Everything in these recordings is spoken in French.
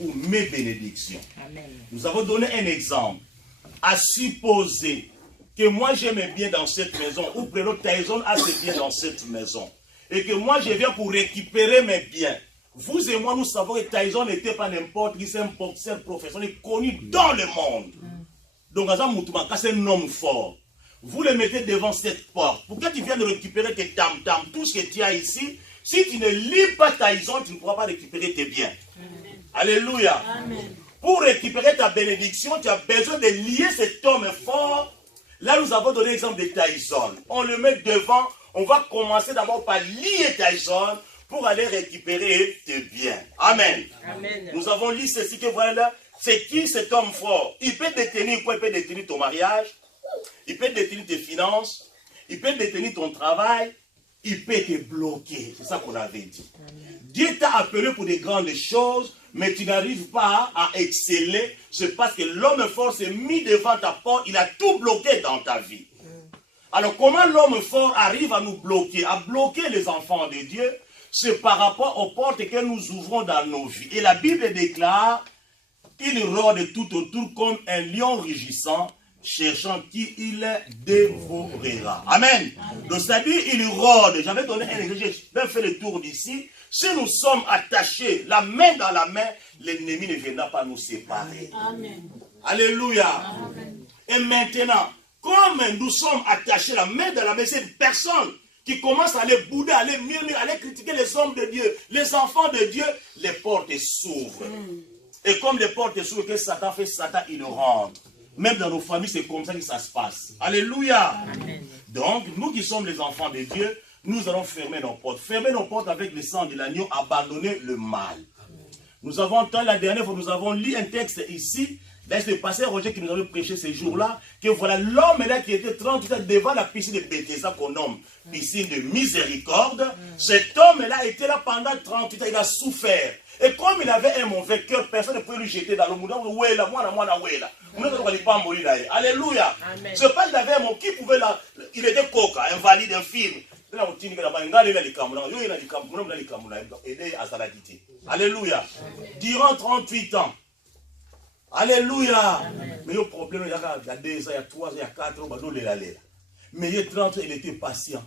ou mes bénédictions. Amen. Nous avons donné un exemple. À supposer que moi j'aime bien dans cette maison, ou Prénom Tyson a ses biens dans cette maison, et que moi je viens pour récupérer mes biens. Vous et moi, nous savons que Tyson n'était pas n'importe qui, c'est un professionnel connu dans le monde. Donc, c'est un homme fort. Vous le mettez devant cette porte. Pourquoi tu viens de récupérer tes tam-tam, tout ce que tu as ici? Si tu ne lis pas Tyson, tu ne pourras pas récupérer tes biens. Amen. Alléluia. Amen. Pour récupérer ta bénédiction, tu as besoin de lier cet homme fort. Là, nous avons donné l'exemple de Tyson. On le met devant. On va commencer d'abord par lier Tyson pour aller récupérer tes biens. Amen. Amen. Nous avons lu ceci que voilà. C'est qui cet homme fort? Il peut détenir quoi? Il peut détenir ton mariage. Il peut détenir tes finances. Il peut détenir ton travail. Il peut te bloquer. C'est ça qu'on avait dit. Amen. Dieu t'a appelé pour des grandes choses, mais tu n'arrives pas à exceller. C'est parce que l'homme fort s'est mis devant ta porte. Il a tout bloqué dans ta vie. Alors comment l'homme fort arrive à nous bloquer, à bloquer les enfants de Dieu? C'est par rapport aux portes que nous ouvrons dans nos vies. Et la Bible déclare, il rôde tout autour comme un lion rugissant, cherchant qui il dévorera. Amen. Donc c'est-à-dire, il rôde. J'avais donné un exemple, j'ai fait le tour d'ici. Si nous sommes attachés, la main dans la main, l'ennemi ne viendra pas nous séparer. Amen. Alléluia. Amen. Et maintenant, comme nous sommes attachés, la main dans la main, c'est une personne qui commence à aller bouder, à aller murmurer, à aller critiquer les hommes de Dieu, les enfants de Dieu, les portes s'ouvrent. Et comme les portes s'ouvrent, que Satan fait, Satan, il rentre. Même dans nos familles, c'est comme ça que ça se passe. Alléluia. Amen. Donc, nous qui sommes les enfants de Dieu, nous allons fermer nos portes. Fermer nos portes avec le sang de l'agneau, abandonner le mal. Amen. Nous avons entendu la dernière fois, nous avons lu un texte ici. Là, c'est le pasteur Roger qui nous avait prêché ces jours-là, que voilà l'homme là qui était 38 ans devant la piscine de Bethesda qu'on nomme piscine de miséricorde. Cet homme-là était là pendant 38 ans, il a souffert. Et comme il avait un mauvais cœur, personne ne pouvait lui jeter dans le monde. Alléluia. C'est pas qu'il avait un mauvais qui pouvait là, il était coca, invalide, infirme. Alléluia. Durant 38 ans. Alléluia. Amen. Mais le problème, il y a 2 ans, il y a 3 ans, il y a 4 ans, mais il y a 30 ans, il était patient.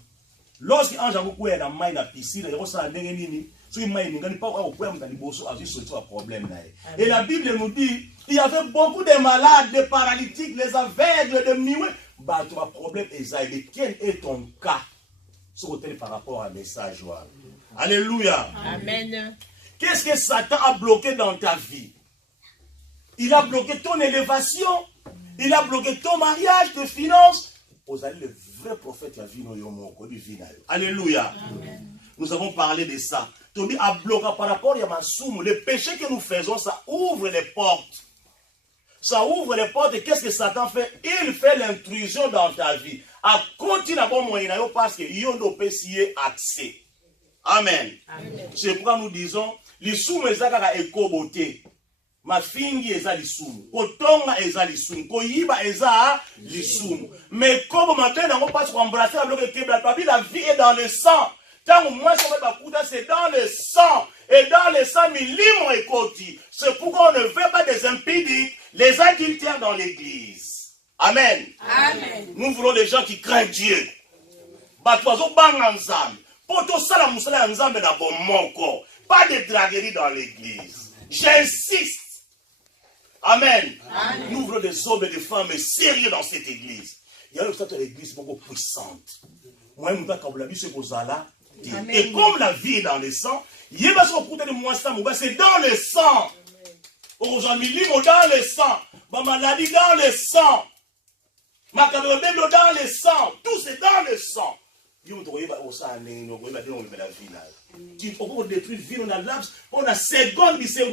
Lorsqu'il a eu un main dans la piscine, il a un problème. Et la Bible nous dit, il y avait beaucoup de malades, de paralytiques, les aveugles, de muets. Bah, tu as un problème, Esaïe. Quel est ton cas? Par rapport à message. Alléluia. Amen. Qu'est-ce que Satan a bloqué dans ta vie? Il a bloqué ton élévation. Il a bloqué ton mariage, tes finances. Vous allez le vrai prophète a vu. Alléluia. Amen. Nous avons parlé de ça. Tobi a bloqué par rapport à Massoum. Le péché que nous faisons, ça ouvre les portes. Ça ouvre les portes. Et qu'est-ce que Satan fait? Il fait l'intrusion dans ta vie. A continuer à bon moyen parce que il y a accès. Amen. C'est pourquoi nous disons, les soum ezaka ekoboté. Ma fingi eza lisumu, kotonga eza lisumu, koyiba eza lisumu. Mais comme maintenant on passe pour embrasser la bloque de la vie est dans le sang. Tant moi c'est dans le sang. Et dans le sang, milimo et koti. C'est pourquoi on ne veut pas des impudiques, les adultères dans l'église. Amen. Amen. Nous voulons des gens qui craignent Dieu. Pas de draguerie dans l'église. J'insiste. Amen. Amen. Nous voulons des hommes et des femmes sérieux dans cette église. Il y a une église beaucoup puissante. Et comme la vie est dans le sang, c'est dans le sang. Aujourd'hui, dans le sang. Ma maladie dans le sang. Ma caméra dans le sang. Tout c'est dans le sang. Tu faut détruire vie on a laps on a seconde ça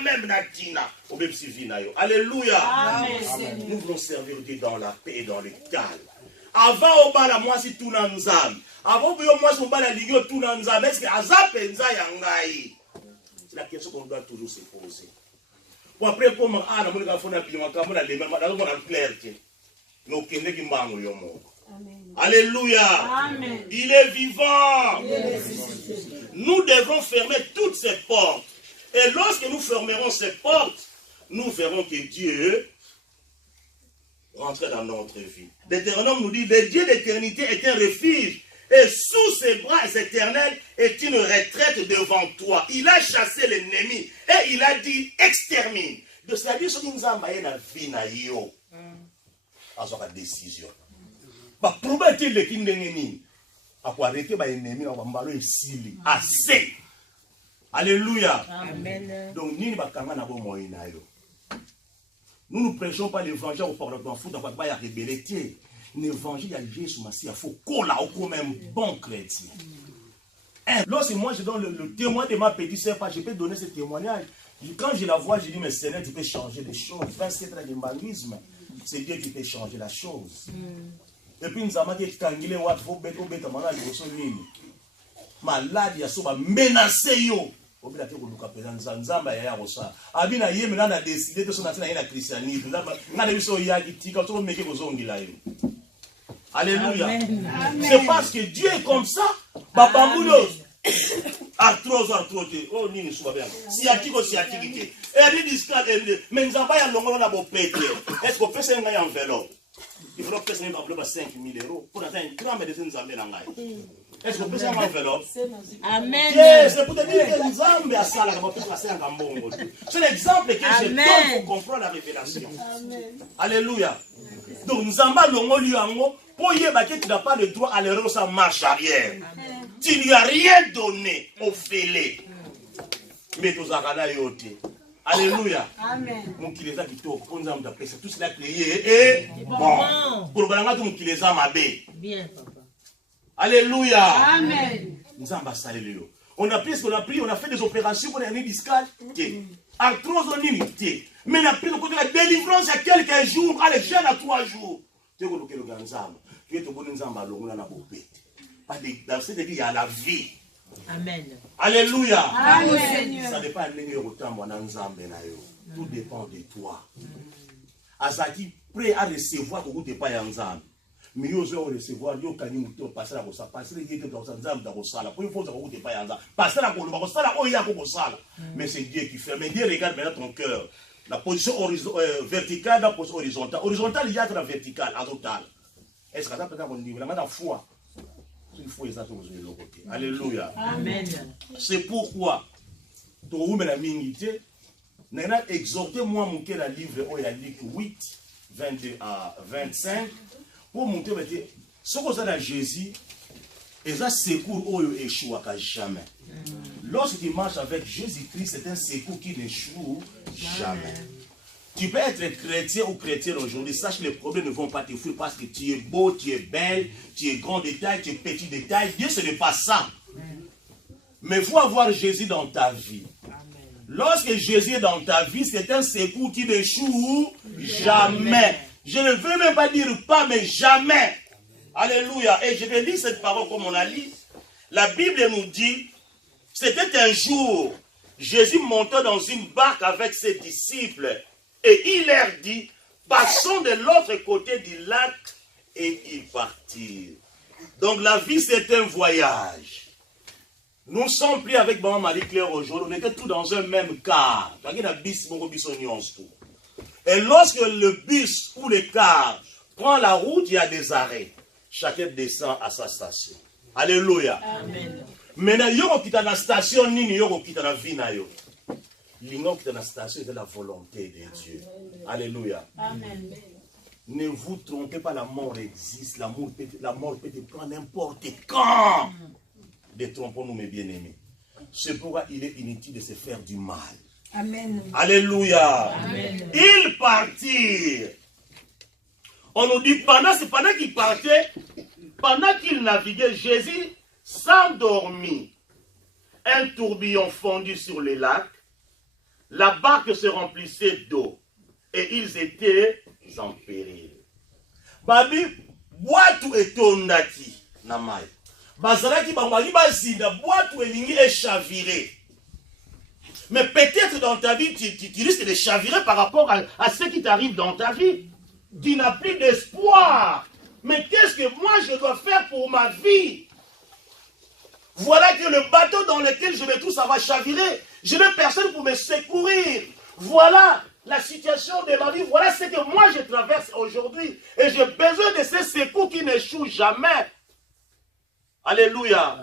même na tina au même si vie. Alléluia. Amen. Nous voulons servir Dieu dans la paix et dans le calme. Avant au bala moi si tout na nzambe. Avant moi si au bala ligio tout na nzambe est-ce que azapenza yangai? C'est la question qu'on doit toujours se poser. Pour après comme na monika fona bilima kamona le même dans mon clarté. No kende ki mbango yo moko. Amen. Alléluia. Amen. Il est vivant. Nous devons fermer toutes ces portes. Et lorsque nous fermerons ces portes, nous verrons que Dieu rentre dans notre vie. Deutéronome nous dit, le Dieu d'éternité est un refuge, et sous ses bras éternels est une retraite devant toi. Il a chassé l'ennemi, et il a dit, extermine. Donc, c'est-à-dire, ce qui nous a envoyé dans la vie, à sa décision. Bah, probablement, le king d'ennemi, à quoi arrêter, bah, ennemi, on va m'aller ici, assez. Alléluia. Amen. Donc, nous ne prêchons pas l'évangile au Parlement foot, on ne va pas y révéler. L'évangile, il y a Jésus, il faut qu'on l'a comme un bon chrétien. Lorsque moi je donne le témoin de ma petite sœur, je peux donner ce témoignage. Quand je la vois, je dis, mais Seigneur, tu peux changer les choses. 27 ans de bangisme, c'est Dieu qui peut changer la chose. Et puis nous avons dit que malade, il y a menacé yo. Nzamba ya rosa abina ye mena na décider de son atina na christianisme na biso ya kitika to meke kozongila yo. Alléluia. C'est parce que Dieu est comme ça. Papa Moulos arthrose oh nini suba bien si atiko te eri discal mais nzamba ya longola na bo pete est-ce que pesa nga enveloppe il faut pesa nga enveloppe 5 000 € pour atteindre une grande médecine nzamba na ngai. Est-ce que vous pouvez avoir une enveloppe? Amen. C'est pour te dire que Nzambe a ça, c'est l'exemple que je donne pour comprendre la révélation. Amen. Alléluia. Donc Nzamba longo liango, pour y évacuer, tu n'as pas le droit à l'erreur sans marche arrière. Amen. Tu lui as rien donné au fêlé. Mais tu as yoté. Alléluia. Amen. Mon qui les a dit tout cela créé et bon. Pour le moment, tu les a mabé. Bien, papa. Alléluia. Amen. On a pris ce qu'on a pris, on a fait des opérations pour les années discales. Arthrose en unité. Mais on a pris le côté de la délivrance il y a quelques jours. Allez, j'ai à 3 jours. Tu es le Ganzam. Tu es le bon Nzamba, dans cette vie, il y a la vie. Amen. Alléluia. Amen. Ça dépend de tout dépend de toi. Azaki prêt à recevoir tout dépend de Nzamba. Mais vous allez recevoir, vous allez passer la rosa, passer les yeux dans un zam dans la salle. Pour une fois, vous n'êtes pas en zam. Passer la salle, mais c'est Dieu qui fait. Mais Dieu regarde maintenant ton cœur. La position verticale, la position horizontale. Horizontale, il y a de la verticale, à total. Est-ce que ça peut être un niveau? La foi. Une foi exactement de l'autre côté. Alléluia. Amen. C'est pourquoi, tu as la minité, nous avons exhorté moi, mon cœur, la livre, il y a Luc 8, 22 à 25. Pour monter, ce qu'on a dans Jésus, et ça secours où il échoue jamais. Lorsque tu marches avec Jésus-Christ, c'est un secours qui n'échoue jamais. Tu peux être chrétien ou chrétienne aujourd'hui, sache que les problèmes ne vont pas te fuir parce que tu es beau, tu es belle, tu es grand détail, tu es petit détail. Dieu, ce n'est pas ça. Mais il faut avoir Jésus dans ta vie. Lorsque Jésus est dans ta vie, c'est un secours qui n'échoue jamais. Je ne veux même pas dire pas, mais jamais. Alléluia. Et je vais lire cette parole comme on a lu. La Bible nous dit, c'était un jour, Jésus montait dans une barque avec ses disciples et il leur dit, passons de l'autre côté du lac et ils partirent. Donc la vie c'est un voyage. Nous ne sommes plus avec Maman Marie-Claire aujourd'hui, on était tous dans un même car. Et lorsque le bus ou le car prend la route, il y a des arrêts. Chacun descend à sa station. Alléluia. Amen. Maintenant, il y a une station, il y a une vie. La station de la volonté de Dieu. Alléluia. Amen. Ne vous trompez pas, la mort existe. La mort peut te prendre n'importe quand. Détrompons-nous, mes bien-aimés. C'est pourquoi il est inutile de se faire du mal. Amen. Alléluia. Amen. Ils partirent. On nous dit, pendant qu'ils partaient, pendant qu'ils naviguaient, Jésus s'endormit. Un tourbillon fondu sur les lacs. La barque se remplissait d'eau. Et ils étaient en péril. Babi, boitou etondaki namai. Bazalaki bangwali bazinda, boitou elingi et chaviré. Mais peut-être dans ta vie, tu risques de chavirer par rapport à ce qui t'arrive dans ta vie. Tu n'as plus d'espoir. Mais qu'est-ce que moi je dois faire pour ma vie? Voilà que le bateau dans lequel je me trouve, ça va chavirer. Je n'ai personne pour me secourir. Voilà la situation de ma vie. Voilà ce que moi je traverse aujourd'hui. Et j'ai besoin de ces secours qui n'échouent jamais. Alléluia.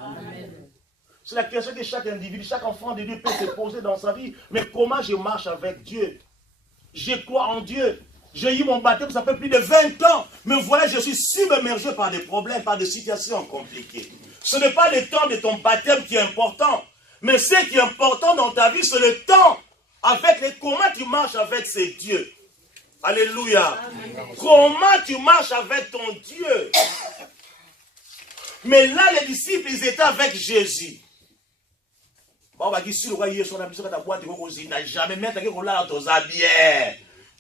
C'est la question que chaque individu, chaque enfant de Dieu peut se poser dans sa vie. Mais comment je marche avec Dieu? Je crois en Dieu. J'ai eu mon baptême, ça fait plus de 20 ans. Mais voilà, je suis submergé par des problèmes, par des situations compliquées. Ce n'est pas le temps de ton baptême qui est important. Mais ce qui est important dans ta vie, c'est le temps avec comment tu marches avec ces dieux. Alléluia. Amen. Comment tu marches avec ton Dieu. Mais là, les disciples, ils étaient avec Jésus.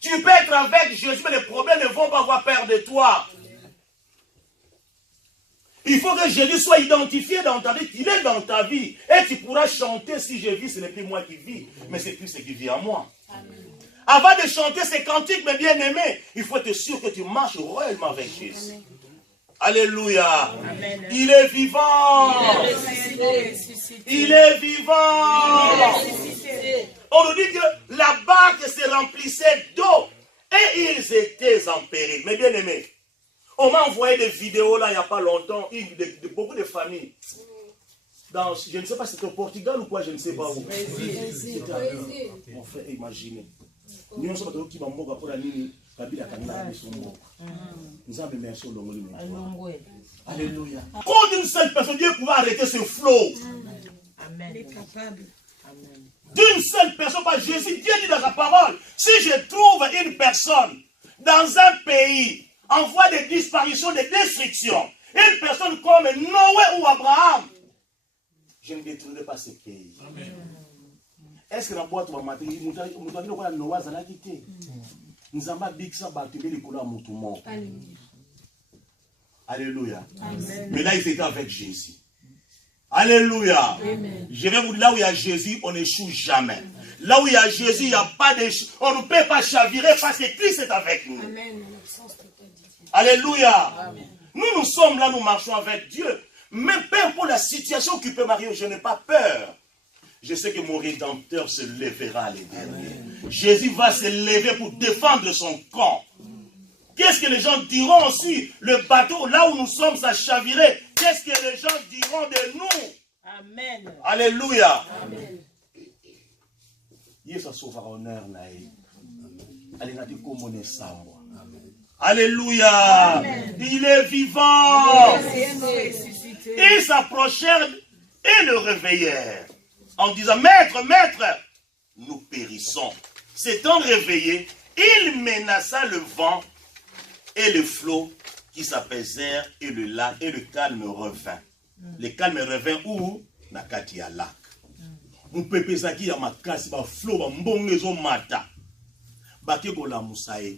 Tu peux être avec Jésus, mais les problèmes ne vont pas avoir peur de toi. Il faut que Jésus soit identifié dans ta vie, qu'il est dans ta vie. Et tu pourras chanter, si je vis, ce n'est plus moi qui vis, mais c'est Christ qui vit en moi. Amen. Avant de chanter ces cantiques, mes bien-aimés, il faut être sûr que tu marches réellement avec Jésus. Amen. Alléluia. Amen. Il est vivant. Il est vivant. On nous dit que la barque se remplissait d'eau et ils étaient en péril. Mes bien-aimés, on m'a envoyé des vidéos là il n'y a pas longtemps, de beaucoup de familles. Dans, je ne sais pas si c'était au Portugal ou quoi, je ne sais pas où. Mon frère, imaginez. Nous sommes tous qui vont mourir pour la ligne. Alléluia. Quand une seule personne, Dieu pouvait arrêter ce flot. Amen. D'une seule personne, par Jésus, Dieu dit dans sa parole, si je trouve une personne dans un pays en voie de disparition, de destruction, une personne comme Noé ou Abraham, je ne détruirai pas ce pays. Est-ce que la boîte va mater? Nous avons Noé à quitter. Nous avons dit que ça va te les couleurs à tout le monde. Alléluia. Amen. Mais là, ils étaient avec Jésus. Alléluia. Amen. Je vais vous dire, là où il y a Jésus, on n'échoue jamais. Là où il y a Jésus, il n'y a pas d'échec. On ne peut pas chavirer parce que Christ est avec nous. Amen. Alléluia. Amen. Nous sommes là, nous marchons avec Dieu. Même peur pour la situation qui peut m'arriver, je n'ai pas peur. Je sais que mon Rédempteur se lèvera les derniers. Jésus va se lever pour défendre son camp. Qu'est-ce que les gens diront aussi? Le bateau, là où nous sommes, ça chavirait. Qu'est-ce que les gens diront de nous? Amen. Alléluia. Amen. Alléluia. Amen. Il est vivant. Ils s'approchèrent et le réveillèrent en disant, maître, maître, nous périssons. S'étant réveillé, il menaça le vent et le flot qui s'apaisèrent et le lac et le calme revint. Le calme revint où? Nakati ya lac.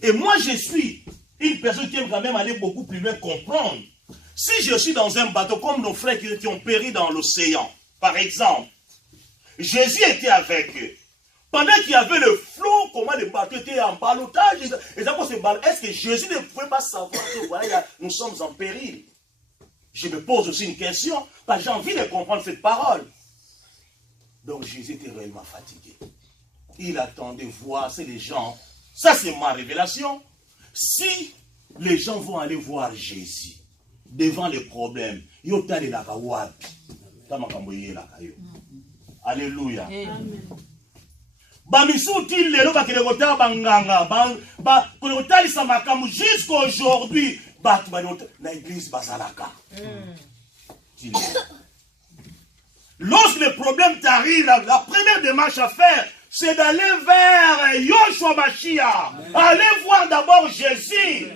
Et moi je suis une personne qui aime quand même aller beaucoup plus loin, comprendre. Si je suis dans un bateau comme nos frères qui ont péri dans l'océan, par exemple, Jésus était avec eux. Pendant qu'il y avait le flot, comment le bateau était en ballottage, est-ce que Jésus ne pouvait pas savoir que voilà, nous sommes en péril? Je me pose aussi une question, parce que j'ai envie de comprendre cette parole. Donc Jésus était réellement fatigué. Il attendait voir si les gens, ça c'est ma révélation, si les gens vont aller voir Jésus devant les problèmes, alléluia. Jusqu'à aujourd'hui, lorsque le problème t'arrive, la première démarche à faire, c'est d'aller vers Yoshua Mashiach. Allez voir d'abord Jésus.